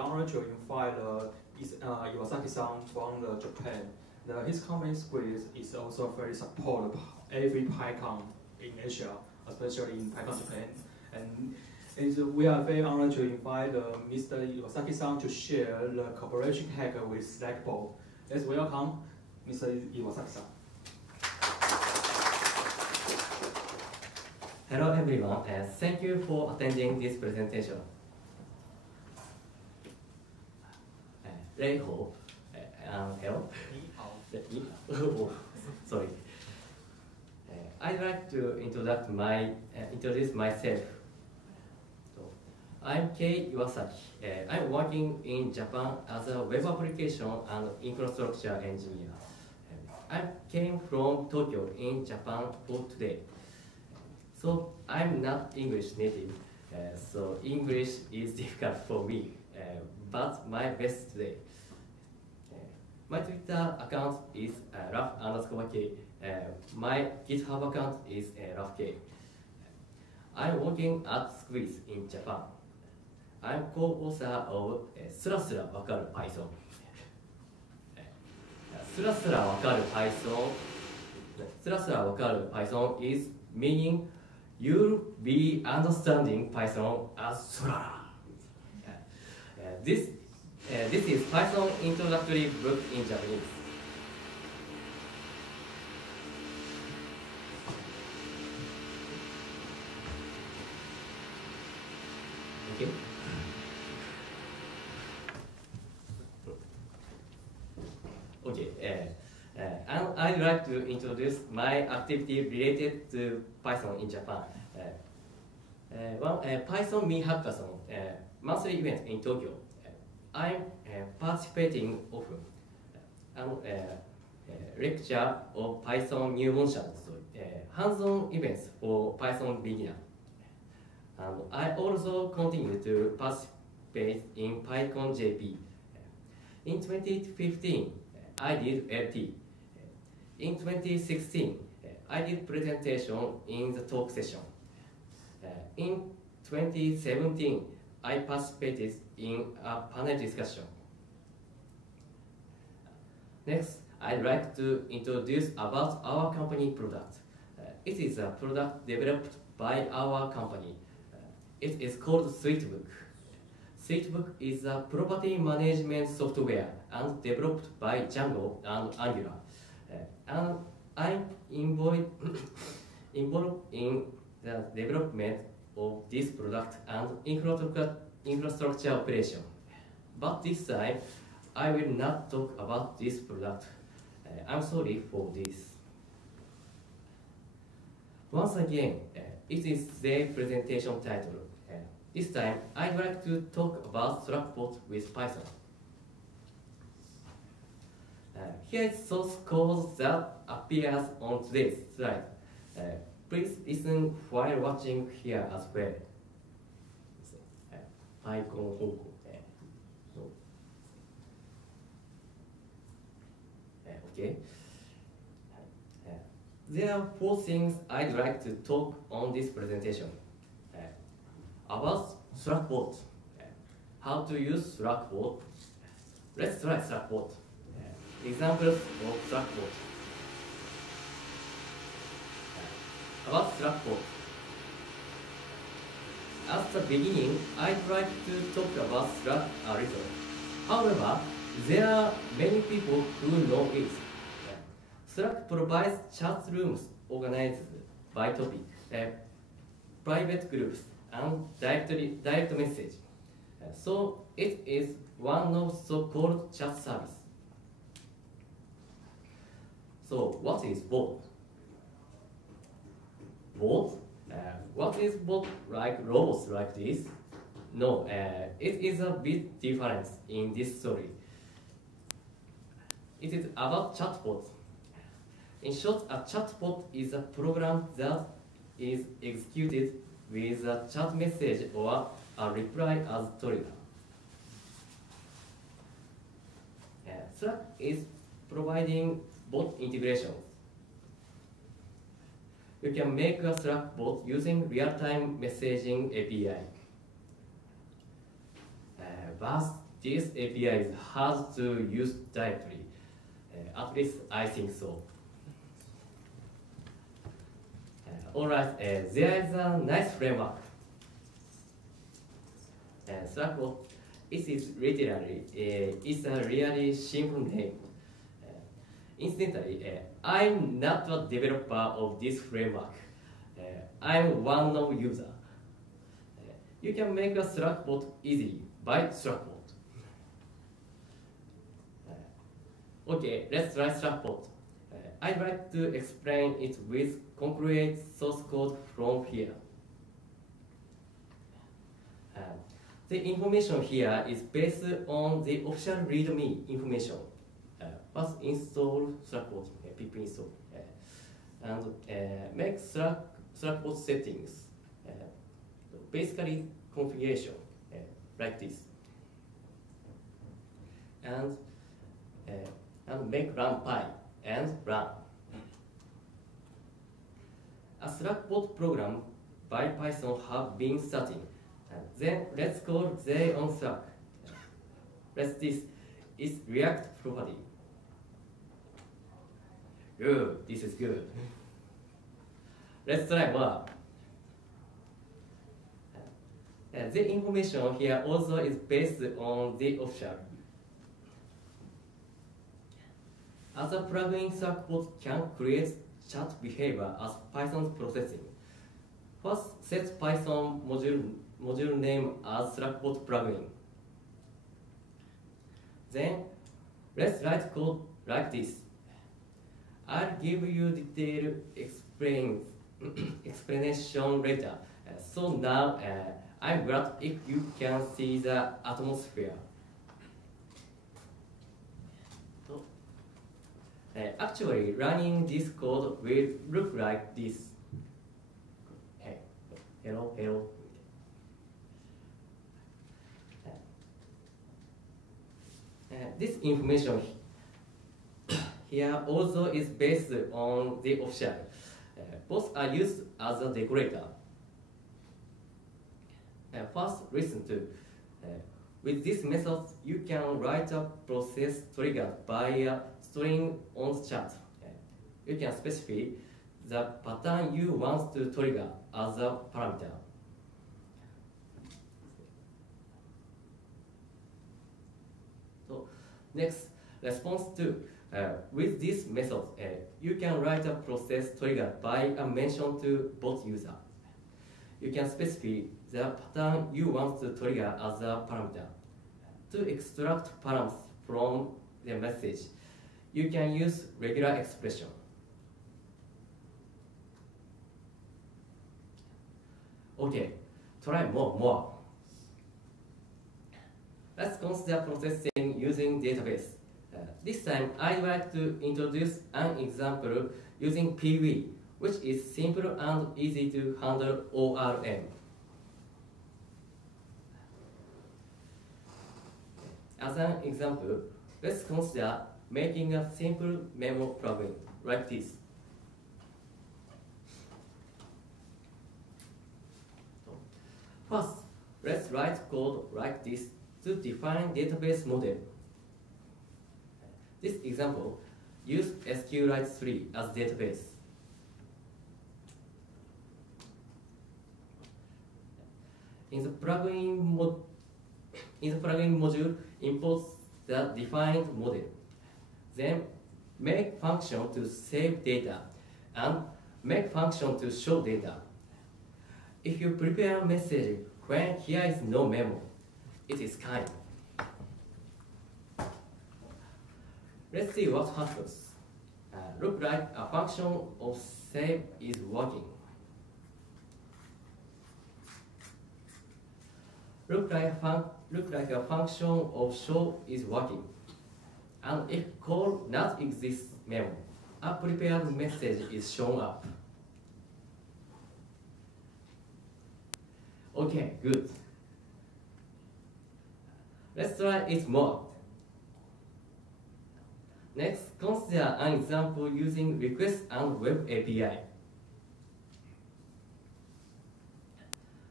honored to invite IWASAKI-san from Japan. His company Squid is also very support every PyCon in Asia, especially in PyCon Japan. And we are very honored to invite Mr. IWASAKI-san to share the cooperation hack with slackbot. Let's welcome Mr. IWASAKI-san. Hello everyone, and thank you for attending this presentation. Hello. Hello. Sorry. I'd like to introduce myself. I'm Kei Iwasaki. I'm working in Japan as a web application and infrastructure engineer. I came from Tokyo in Japan for today. So I'm not English native, so English is difficult for me, but my best today. My Twitter account is rough_k. My GitHub account is roughk. I'm working at Squeeze in Japan. I'm co-author of スラスラわかる PyCon. スラスラわかる PyCon. スラスラわかる PyCon is meaning you'll be understanding Python as Sorara. This is Python Introductory book in Japanese. Okay. Okay. And I'd like to introduce my activity related to Python in Japan. Python Me Hackathon, monthly event in Tokyo. I'm participating often. Lecture of Python new motions, hands-on events for Python beginner. I also continue to participate in PyConHK. In 2015, I did LT. In 2016, I did presentation in the talk session. In 2017, I participated in a panel discussion. Next, I'd like to introduce about our company product. It is a product developed by our company. It is called Suitebook. Suitebook is a property management software and developed by Django and Angular. And I'm involved in the development of this product and infrastructure operation. But this time, I will not talk about this product. I'm sorry for this. Once again, it is the presentation title. This time, I'd like to talk about slackbot with Python. Here is source code that appears on today's slide. Please listen while watching here as well. PyConHK. Okay. There are 4 things I'd like to talk on this presentation. About slackbot, how to use slackbot. Let's try slackbot. Examples of slackbot. About slackbot. At the beginning, I'd like to talk about Slack a little. However, there are many people who know it. Slack provides chat rooms organized by topic, private groups, and direct message. So it is one of so-called chat service. So what is bot? Bot? What is bot like robots like this? No, it is a bit different in this story. It is about chatbot. In short, a chatbot is a program that is executed with a chat message or a reply as trigger. Slack is providing bot integration. You can make a Slack bot using real-time messaging API. this API is hard to use directly. At least I think so. Alright, there is a nice framework. Slackbot, it is literally, it's a really simple name. Incidentally, I'm not a developer of this framework. I'm one of user. You can make a slackbot easily by slackbot. Okay, let's try slackbot. I'd like to explain it with concrete source code from here. The information here is based on the official README information. First install slackbot, pip install, and make slackbot settings. Basically configuration, like this. And make run py and run. A slackbot program by Python have been starting. Then let's call they on Slack. This is React property. Good, this is good. Let's try more. The information here also is based on the official. As a plugin, slackbot can create chat behavior as Python processing. First, set Python module name as slackbot plugin. Then, let's write code like this. I'll give you detailed explanation later. So now, I'm glad if you can see the atmosphere. Actually, running this code will look like this. Hey, hello, hello. This information here also is based on the official. Both are used as a decorator. First, listen to. With this method, you can write a process triggered by a string on the chat. You can specify the pattern you want to trigger as a parameter. So, next, response to. With this method, you can write a process triggered by a mention to bot user. You can specify the pattern you want to trigger as a parameter. To extract params from the message, you can use regular expression. Okay, try more. Let's consider processing using database. This time, I'd like to introduce an example using PV, which is simple and easy to handle ORM. As an example, let's consider making a simple memo plugin like this. First, let's write code like this to define database model. This example uses SQLite 3 as database. In the plugin module, import the defined model. Then make function to save data and make function to show data. If you prepare a message when here is no memo, it is kind. Let's see what happens. Look like a function of save is working. Look like a function of show is working. And if call not exists memo, a prepared message is shown up. Okay, good. Let's try it more. Next, consider an example using request and web API.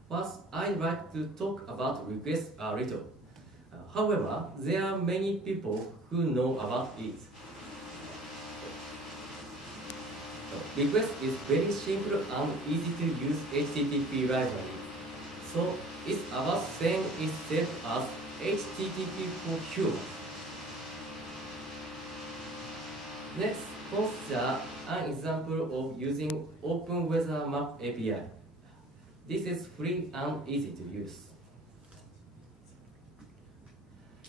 First, I'd like to talk about requests a little. However, there are many people who know about it. Request is very simple and easy to use HTTP library. So it's about saying itself as HTTP for humans. Next, consider an example of using Open Weather Map API. This is free and easy to use.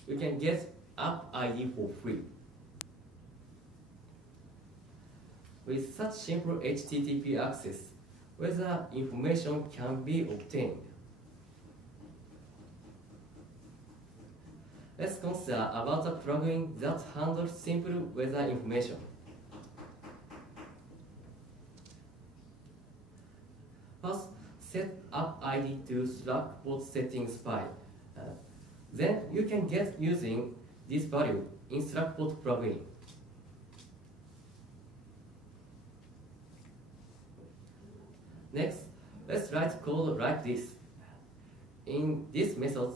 You can get app ID for free. With such simple HTTP access, weather information can be obtained. Let's consider about a plugin that handles simple weather information. First, set app ID to slackbot settings by. Then you can get using this value in slackbot plugin. Next, let's write code like this. In this method,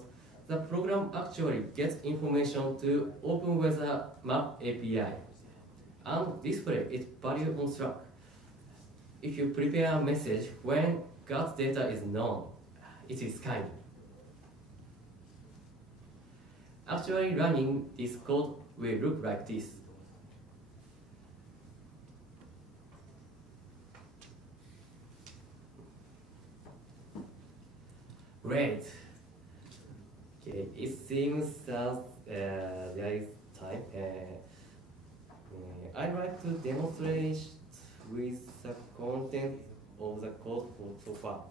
the program actually gets information to Open Weather Map API and display its value on Slack. If you prepare a message when God's data is known, it is kind. Actually running this code will look like this. Great. Okay, it seems that there is time. I'd like to demonstrate with the content of the code so far.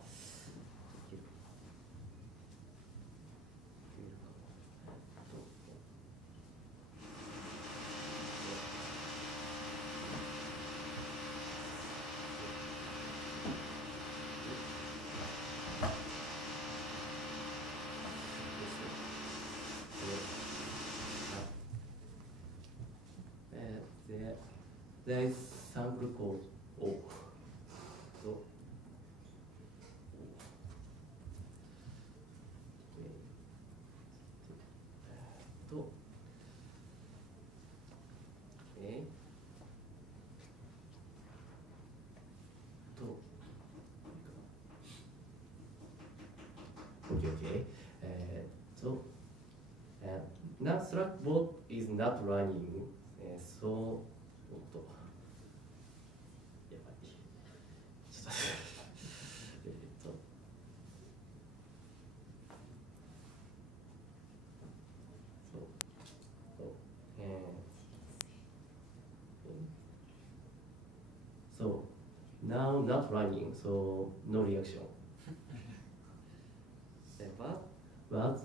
There is sample code. Okay. Now slackbot is not running. So. So now not running, so no reaction. But run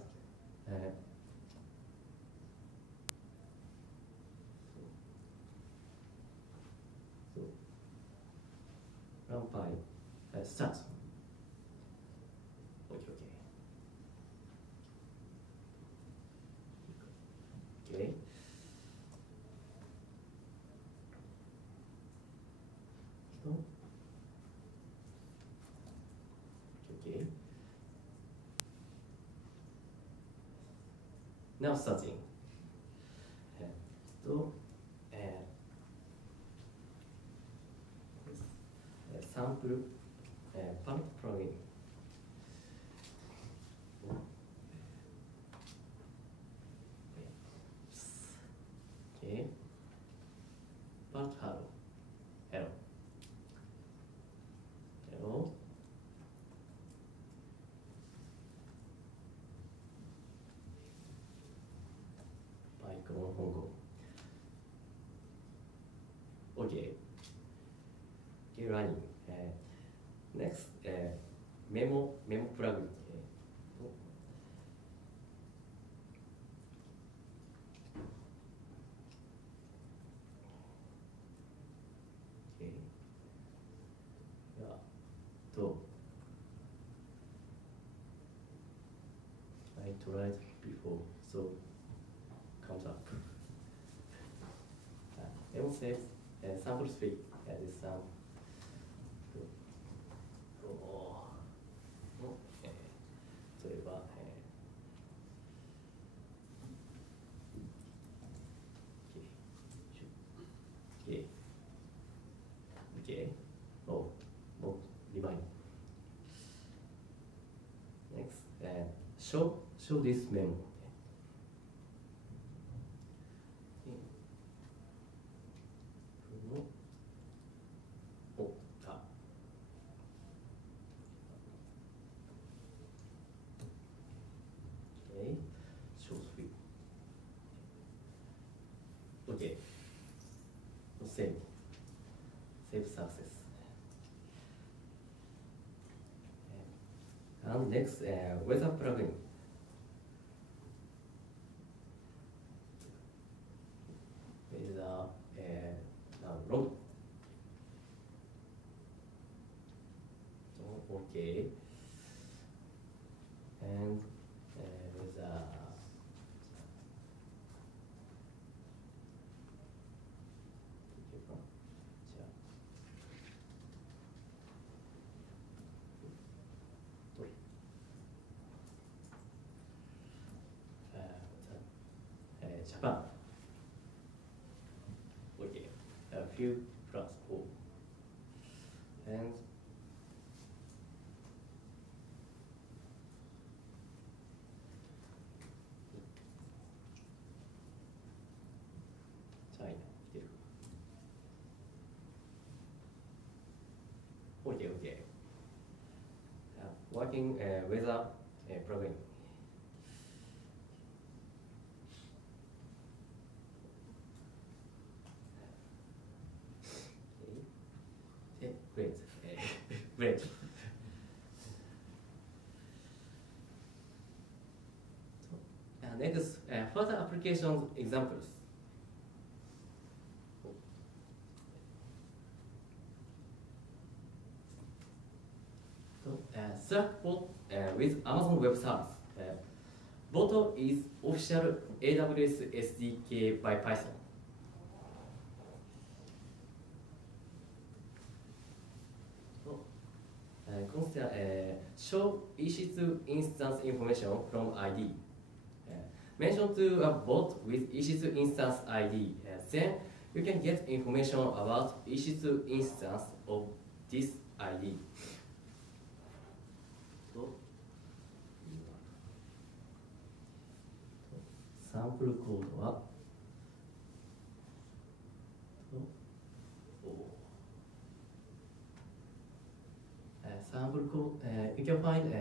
by start. Okay. Now starting. Sample plugin. Okay. But hello. PyCon Hong Kong. Okay. Running. Next, memo plugin. Okay. I tried before, so comes up. Memo says sample speak this sound. show this memo. Okay, show screen. Okay, save success. And next, weather plugin. With log. Okay. And with Japan. Okay, a few plus 4. And China. Okay. Working weather plugin. Great. Next, further application examples. Slackbot with Amazon Web Service. Bot is official AWS SDK by Python. Consider show EC2 instance information from ID. Mention to a bot with EC2 instance ID. Then you can get information about EC2 instance of this ID. Sample code は sample code, you can find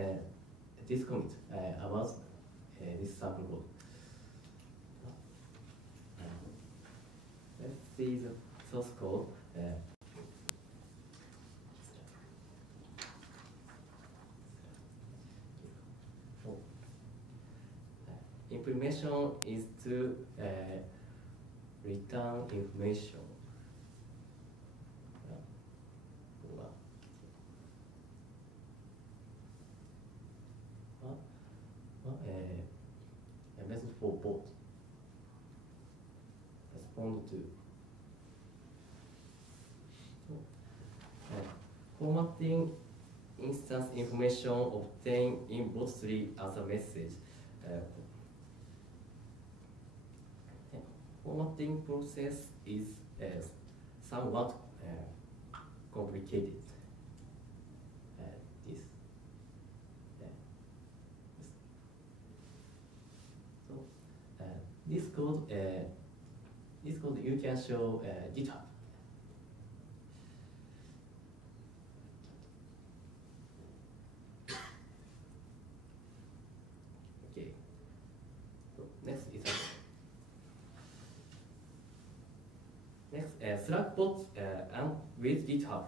this commit about this sample code. Let's see the source code. Implementation is to return information. A method for bot respond to formatting instance information obtained in bot tree as a message. Formatting process is somewhat complicated. This code you can show GitHub. Okay. So next Slackbot and with GitHub.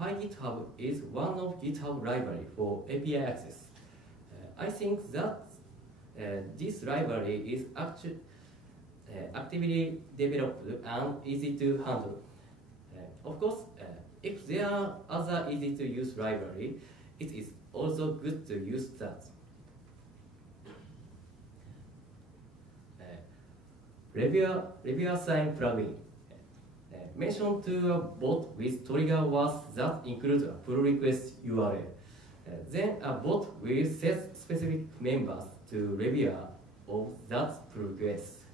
PyGitHub is one of GitHub library for API access. I think that this library is actively developed and easy to handle. Of course, if there are other easy to use library, it is also good to use that. Reviewer sign plugin. Mention to a bot with trigger words that include a pull request URL. Then a bot will set specific members to reviewer of that pull request.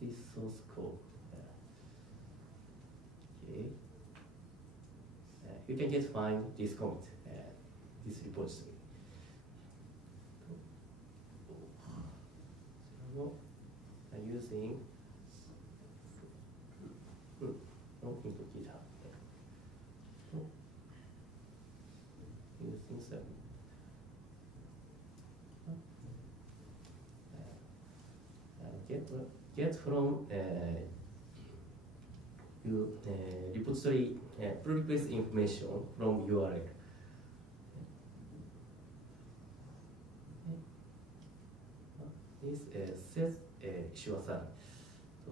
This source code. you can just find this commit, this repository. So, using into GitHub. Using some get from repository pull request information from URL. This says IWASAKI. So,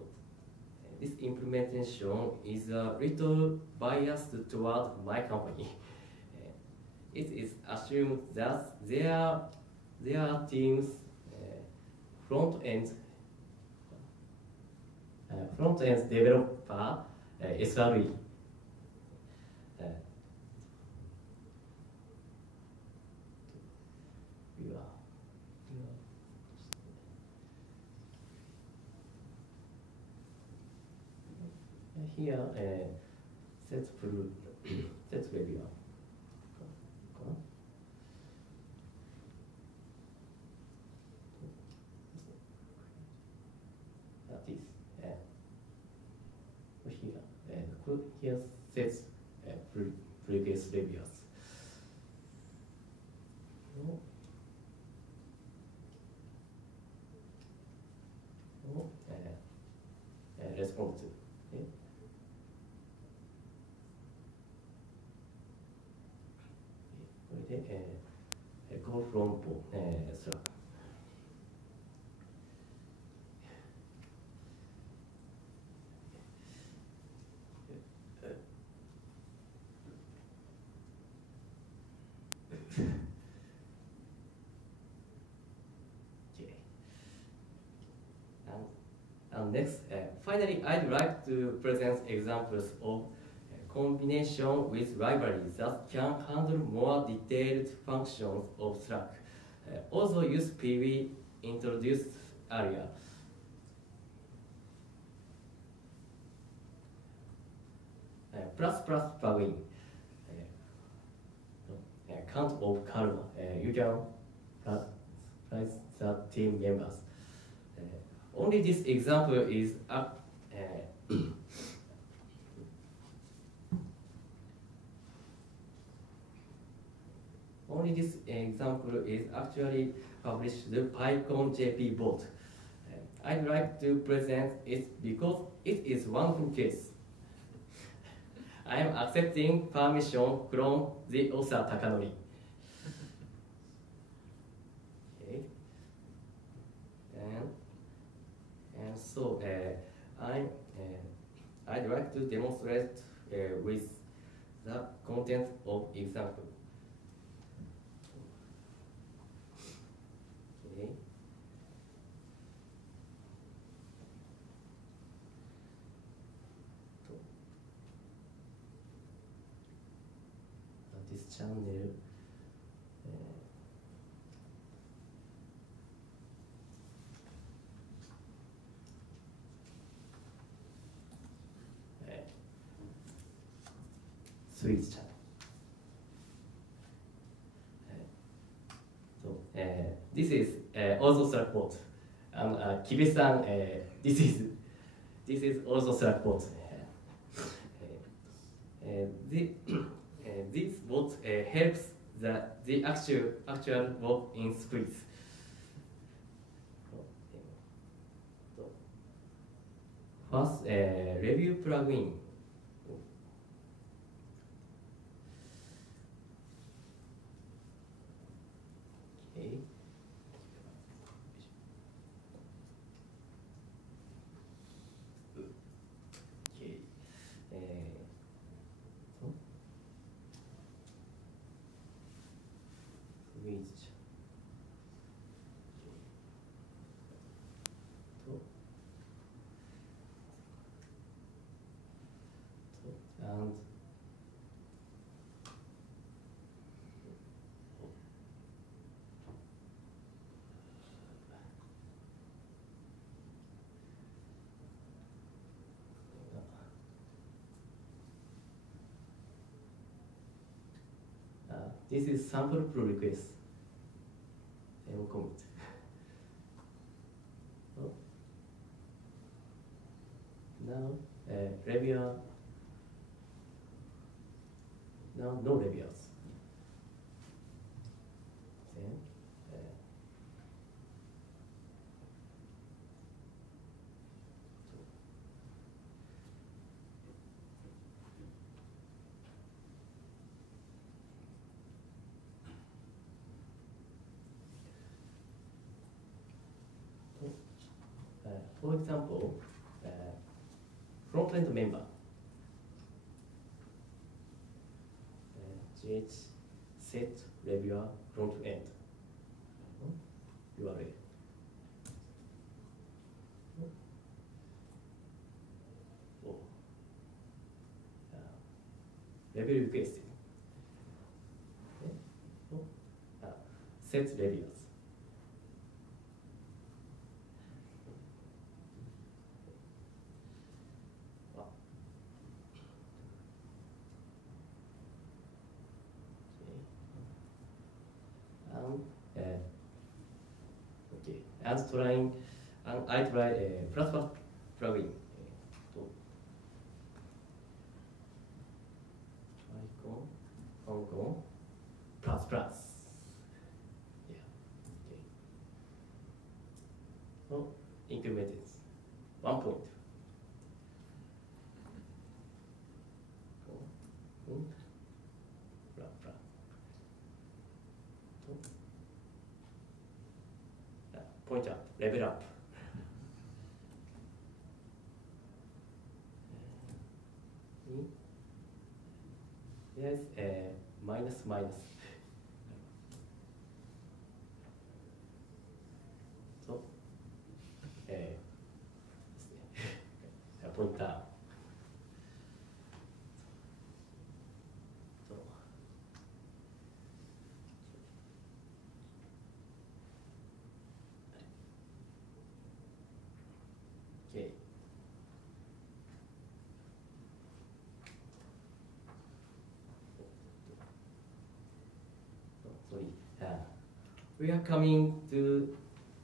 this implementation is a little biased toward my company. It is assumed that their team's front-end developer, SRE. Here, set review. Here sets previous reviews. Response. Go from Slack. And next, finally, I'd like to present examples of combination with libraries that can handle more detailed functions of Slack. Also use PV introduced earlier. Plus plugin. Count of karma. You can price the team members. Only this example is actually published the PyConHK bot. I'd like to present it because it is one case. I am accepting permission from the author Takanori. Okay. And so I'd like to demonstrate with the content of example. Okay. This channel. Switch channel. So this is also slackbot, and Kibe-san, this is also slackbot. This bot helps the actual bot in scripts. First, review plugin. Okay. this is sample pull request. Demo commit. Oh. Now, reviewer. Now, no reviewers. Then, for example, front-end member, gh set reviewer front-end URL. Review requested. Set reviewers. Okay, I tried a plus plugin. PyCon plus plus. Yeah. Okay. So incremented 1 point. Point up, level up. Yes, minus minus. So, point down. So, okay. Sorry. We are coming to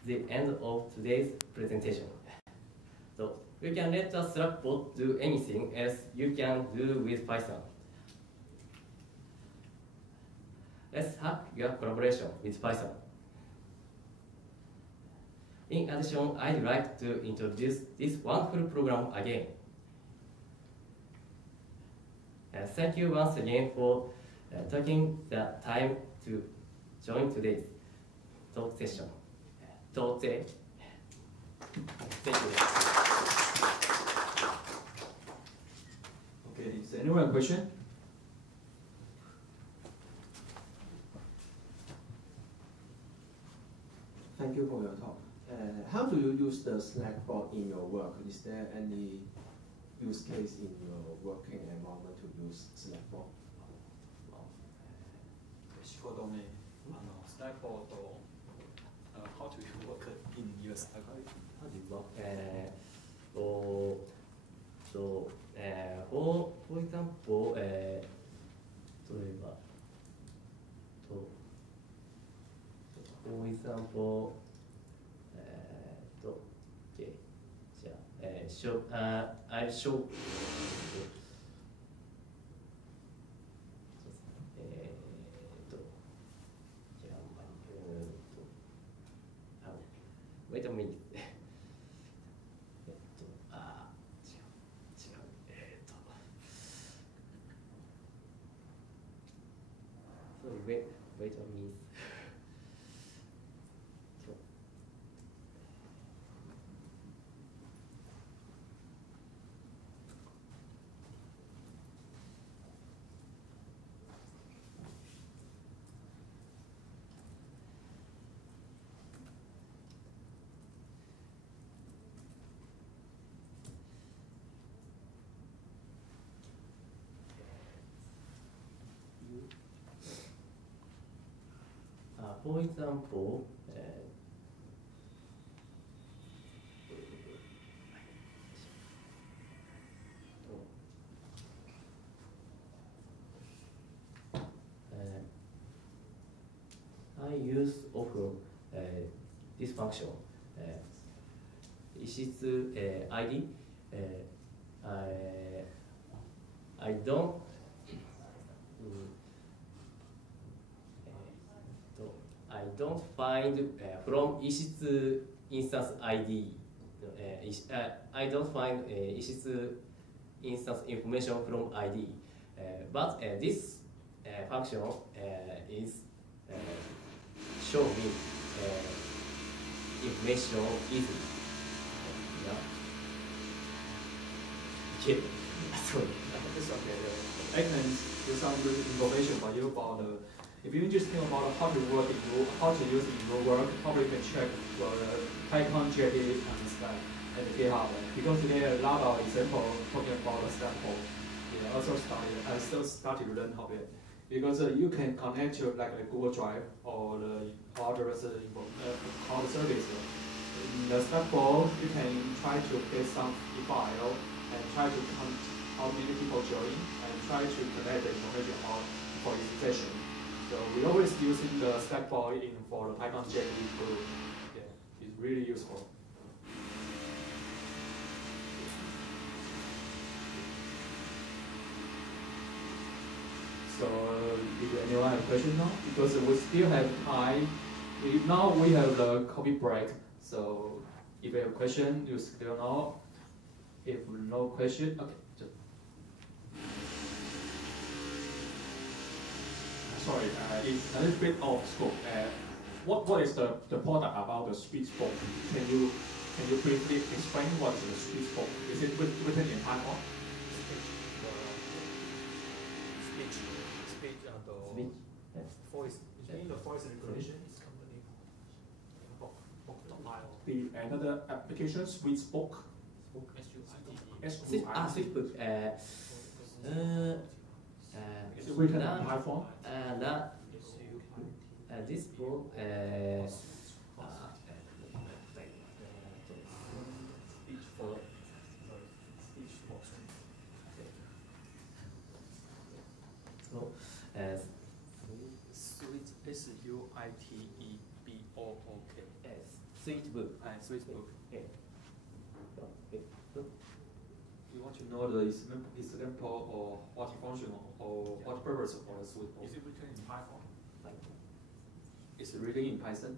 the end of today's presentation. So you can let the Slack bot do anything else you can do with Python. Let's hack your collaboration with Python. In addition, I'd like to introduce this wonderful program again. Thank you once again for taking the time to join today's talk session. Thank you. Okay, is anyone a question? Thank you for your talk. How do you use the Slack bot in your work? Is there any use case in your working environment to use Slack bot? 仕事ね、スラックボット、how do you work in your Slack? How do you work? For example, 例えば、for example, okay, じゃあ、I'll show. Wait a minute. Sorry, wait a minute. For example, I use often this function. Is it ID? I don't. I don't find from Ishitsu instance ID. I don't find Ishitsu instance information from ID. But this function is show me information easily. Yeah. Sorry. It's okay. I can do some good information for you about if you're interested about how to work in how to use in your work, probably you can check the PyConHK and Slack and GitHub because there are a lot of examples talking about the sample. I still started to learn how it because you can connect to like a Google Drive or the other cloud service. In the sample, you can try to get some file and try to count how many people join and try to connect the information for utilization. So we always using the slackbot for the PyConHK tool. Yeah, it's really useful. So, if anyone have a question now? Because we still have time. Now we have the coffee break. So, if you have a question, you still know. If no question, okay. Sorry, it's a little bit off scope. What is the product about the sweet spot? Can you briefly explain what is the sweet spot? Is it written in PyCon? Speech and voice. The voice recognition is company. The another application, sweet spoke. Sweetbook. Is it written in Python? This book. So, Sweet SUITEBOOK. Sweetbook. Sweetbook. Yeah. You want to know the example or what function or what purpose for the sweetbook? Is it written in Python? It's written in Python.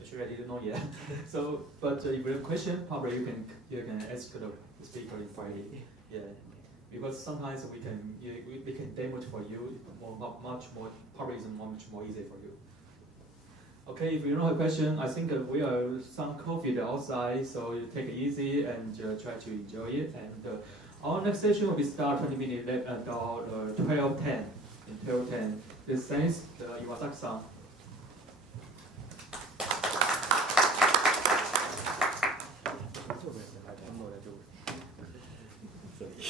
Actually, I didn't know yet. So, but if you have a question, probably you can ask the speaker in Friday. Yeah, because sometimes we can demo it for you much more. Probably is much more easy for you. Okay, if you don't have a question, I think we have some coffee outside, so you take it easy and try to enjoy it. And our next session will be start 20 minutes late until 12:10. In 12:10, this thanks IWASAKI-san. Sorry.